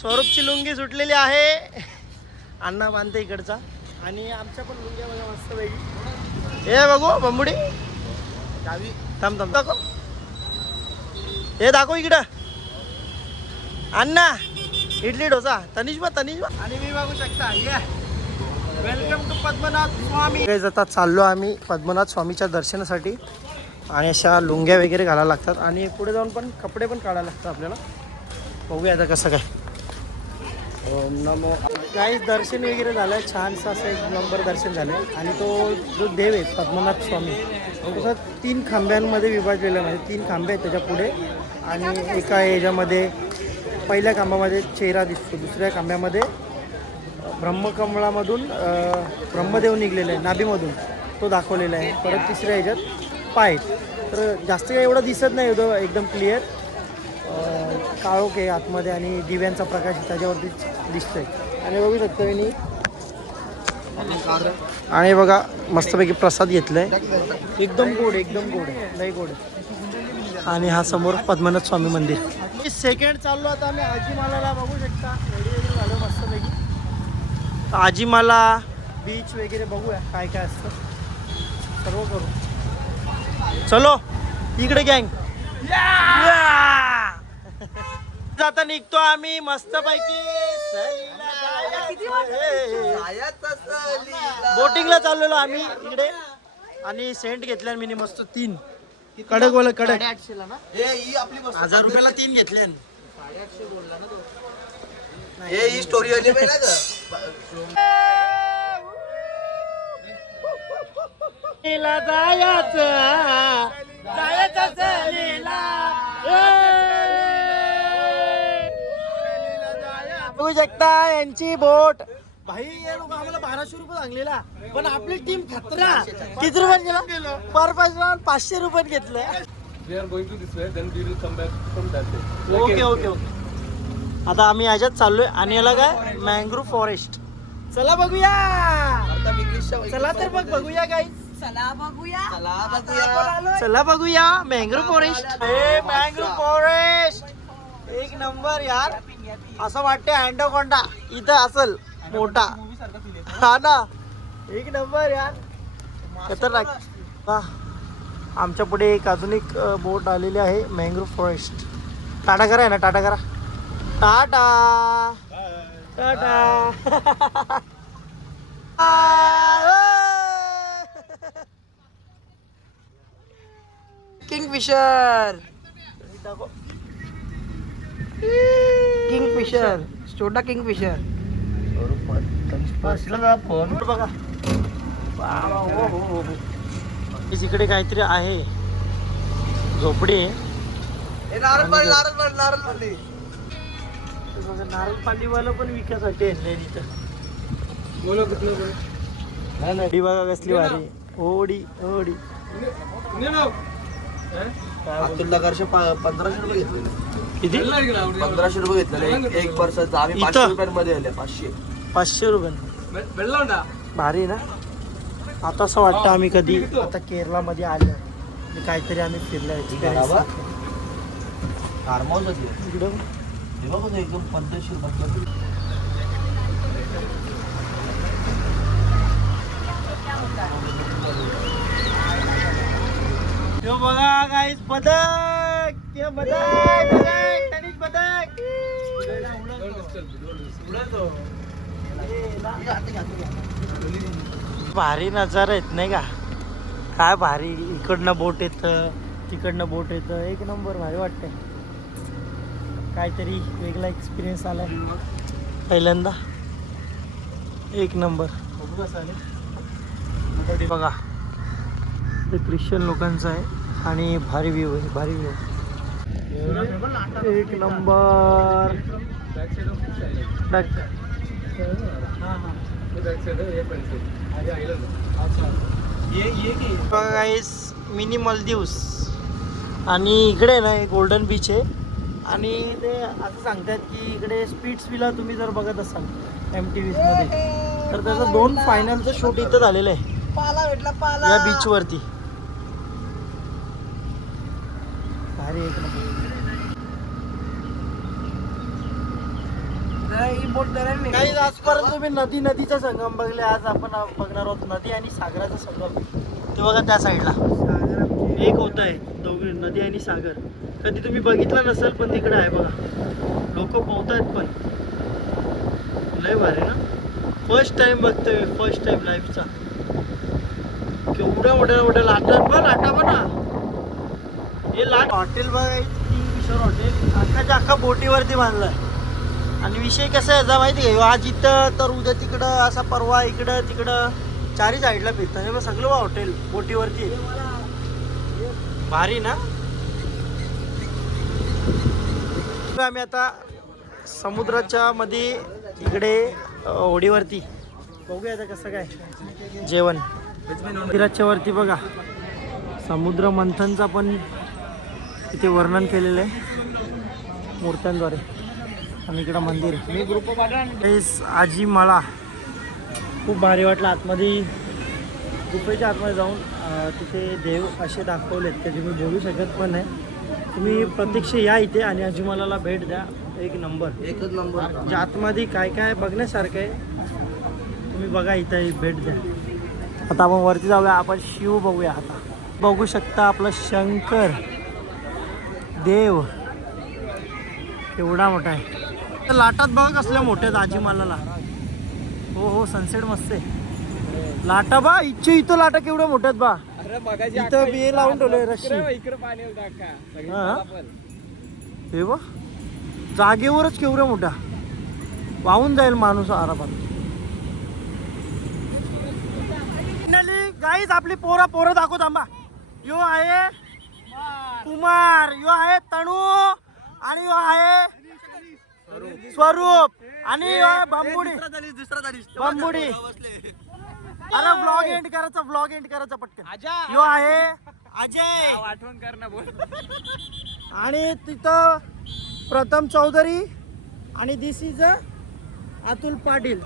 स्वरूपची लुंगी सुटलेली आहे. अण्णा बांधते इकडचा. आणि आमच्या पण लुंग्या बघा मस्त पैकी. हे बघू बंबुडी थांब थांब दाखव. हे दाखव इकडं. अण्णा इडली डोसा. तनिष बा. आणि मी बघू शकता. वेलकम टू पद्मनाथ स्वामी. आता चाललो आम्ही पद्मनाथ स्वामीच्या दर्शनासाठी. आणि अशा लुंग्या वगैरे घालायला लागतात. आणि पुढे जाऊन पण कपडे पण काढायला लागतात आपल्याला. बघूया आता कसं काय. ओम नमो. काही दर्शन वगैरे झालं. छानसं असं एक नंबर दर्शन झालं. आणि तो जो देव आहे पद्मनाथ स्वामी तसं 3 खांब्यांमध्ये विभागलेला आहे. म्हणजे 3 खांबे आहेत त्याच्या पुढे. आणि एका याच्यामध्ये पहिल्या खांबामध्ये चेहरा दिसतो. दुसऱ्या खांब्यामध्ये ब्रह्मकमळामधून ब्रह्मदेव निघलेला आहे नाभीमधून, तो दाखवलेला आहे. परत तिसऱ्या ह्याच्यात पाय. तर जास्त काही एवढं दिसत नाही एवढं एकदम क्लिअर. काळोख आहे आतमध्ये आणि दिव्यांचा प्रकाश त्याच्यावरती दिसतोय. आणि बघू शकतो मी. आणि बघा मस्तपैकी प्रसाद घेतलाय. एकदम गोड लय गोड. आणि हा समोर पद्मनाथ स्वामी मंदिर. सेकंड चाललो आता आम्ही आजीमालाला. बघू शकता रेडी वगैरे झालो मस्तपैकी. आजीमाला बीच वगैरे बघूया काय काय असतं सर्व करू. चलो इकडे गँग. आता निघतो आम्ही मस्तपैकी. बोटिंगला चाललेलो आम्ही इकडे. आणि सेंट घेतल्या मी मस्त 3 कडक बोल कडक. 1000 रुपयाला 3 घेतले. 850 बोलला ना तो. ही स्टोरी आली पाहिजे ना. बघू शकता यांची बोट. भाई ये लोक आम्हाला 1200 रुपये सांगलेला. पण आपली टीम खतरा. किती रुपये गेला पर पर्सन? 500 रुपये घेतले. ओके. आता आम्ही याच्यात चाललोय. आणि याला काय मँग्रोव्ह फॉरेस्ट. चला बघूया. चला तर बघूया गाईस. चला बघूया मँग्रोव्ह फॉरेस्ट. हे मँग्रोव्ह फॉरेस्ट एक नंबर यार. असं वाटतं अँडोकोंडा इथं असल मोठा. हा ना एक नंबर यार. खतरनाक. आमच्या पुढे एक आधुनिक बोट आलेली आहे मँग्रोव्ह फॉरेस्ट. टाटा करा आहे ना. टाटा करा. टाटा टाटा. किंगफिशर छोटा किंगफिशर. फोन बघा. तिकडे काहीतरी आहे झोपडी. नारळ पांडीवाला पण विकायसाठी आणलंय तिथं. नाही बघा कसली भारी. ओढी अतुल नगरचे 1500 रुपये घेतलेले. किती? 1500 रुपये घेतलेले एक पर्सन. आम्ही 500 रुपयांमध्ये आले. 500 रुपये. भारी ना. आता असं वाटतं आम्ही कधी आता केरळमध्ये आलं काहीतरी आम्ही फिरलोय. फार्म हाऊस तिकडं एकदम 1500 रुपये. तो बघा गाईस बदक. ते बदक टणीक बदक. भारी नजारा येत नाही का. काय भारी. इकडनं बोट येतं तिकडनं बोट येतं. एक नंबर भारी वाटतंय. काहीतरी वेगळा एक्सपिरियन्स आलाय पहिल्यांदा. एक नंबर. बघा ते ख्रिश्चन लोकांचं आहे. आणि भारी व्ह्यू आहे. भारी व्ह्यू एक नंबर. बघा गाईस मिनी मालदीव्स. आणि इकडे ना गोल्डन बीच आहे. आणि ते असं सांगतात की इकडे स्पीड्स विला तुम्ही जर बघत असाल MTV मध्ये तर त्याचं 2 फायनलचं शूट इथं झालेलं आहे या बीच वरती. भारी एक नंबर. काही आजपर्यंत तुम्ही नदीचा संगम बघले. आज आपण बघणार आहोत नदी आणि सागराचा संगम. ते बघा त्या साईडला एक होत आहे दोघे, नदी आणि सागर. कधी तुम्ही बघितलं नसेल पण तिकडे आहे बघा. लोक पोहतायत पण. लय भारी ना. फर्स्ट टाइम बघतोय, फर्स्ट टाइम लाईफचा. केवढ्या मोठ्या लाटा पण लाटा पण ना. हे लाट हॉटेल बघा, किंगफिशर हॉटेल अख्खाच्या अख्खा बोटीवरती बांधलाय. आणि विषय कसा आहे याचा माहिती आहे, आज इथं तर उद्या तिकडं, असा परवा इकडं तिकडं, चारी साईडला फिरतात. हे सगळं हॉटेल बोटीवरती भारी ना. आम्ही आता समुद्राच्या मध्ये इकडे होडीवरती बघूया आता कसं काय जेवण. मंदिराच्या वरती बघा समुद्र मंथनचा पण इथे वर्णन केलेलं आहे मूर्त्यांद्वारे. आणि इकडं मंदिर आजी मळा खूप भारी वाटलं. आतमध्ये गुफेच्या आतमध्ये जाऊन तिथे देव असे दाखवलेत ते तुम्ही बोलू शकत पण नाही. तुम्ही प्रत्यक्ष या इथे आणि आजीमालाला भेट द्या. एकच नंबर. आतमध्ये काय काय बघण्यासारखं आहे तुम्ही बघा, इथे भेट द्या. आता आपण वरती जाऊया, आपण शिव बघूया. आता बघू शकता आपला शंकर देव एवढा मोठा आहे. लाटात बघा कसल्या मोठ्या आजीमालाला. हो सनसेट मस्त आहे. लाटा बा इथं लाटा केवढ्या मोठ्यात बा. इथं बिये लावून ठेवले रस्सी. हे बा जागेवरच केवढ्या मोठ्या, वाहून जाईल माणूस आरामात. गाईज आपली पोरं दाखव थांबा. यो आहे कुमार, यो आहे तणू, आणि यो आहे स्वरूप, आणि यो आहे बांबुडी. बांबुडी. अरे व्लॉग एंड करायचा पटकन. यो आहे अजय, आठवण कर ना बोल. आणि तिथं प्रथम चौधरी, आणि दिस इज अतुल पाटील.